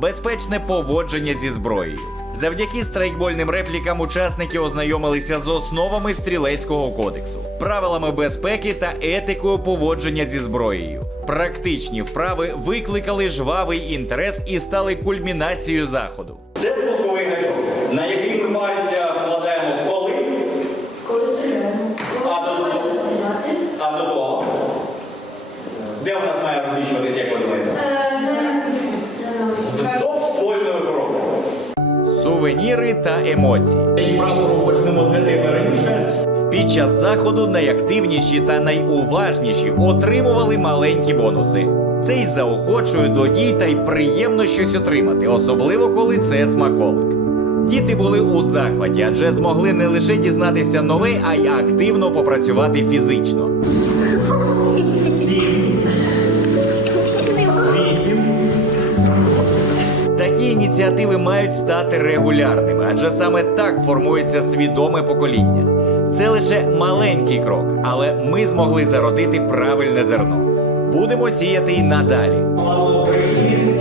Безпечне поводження зі зброєю. Завдяки страйкбольним реплікам учасники ознайомилися з основами стрілецького кодексу, правилами безпеки та етикою поводження зі зброєю. Практичні вправи викликали жвавий інтерес і стали кульмінацією заходу. Це спусковий гачок, на який ми пальця вкладаємо коли, Коли стріляємо. А до- стріляти. а до того. Де в нас має розміщуватися, як ви думаєте? Сувеніри та емоції. І прапору почнемо тебе раніше. Під час заходу найактивніші та найуважніші отримували маленькі бонуси. Це й заохочує до дій та й приємно щось отримати, особливо коли це смаколик. Діти були у захваті, адже змогли не лише дізнатися нове, а й активно попрацювати фізично. Такі ініціативи мають стати регулярними, адже саме так формується свідоме покоління. Це лише маленький крок, але ми змогли зародити правильне зерно. Будемо сіяти й надалі. Слава Україні!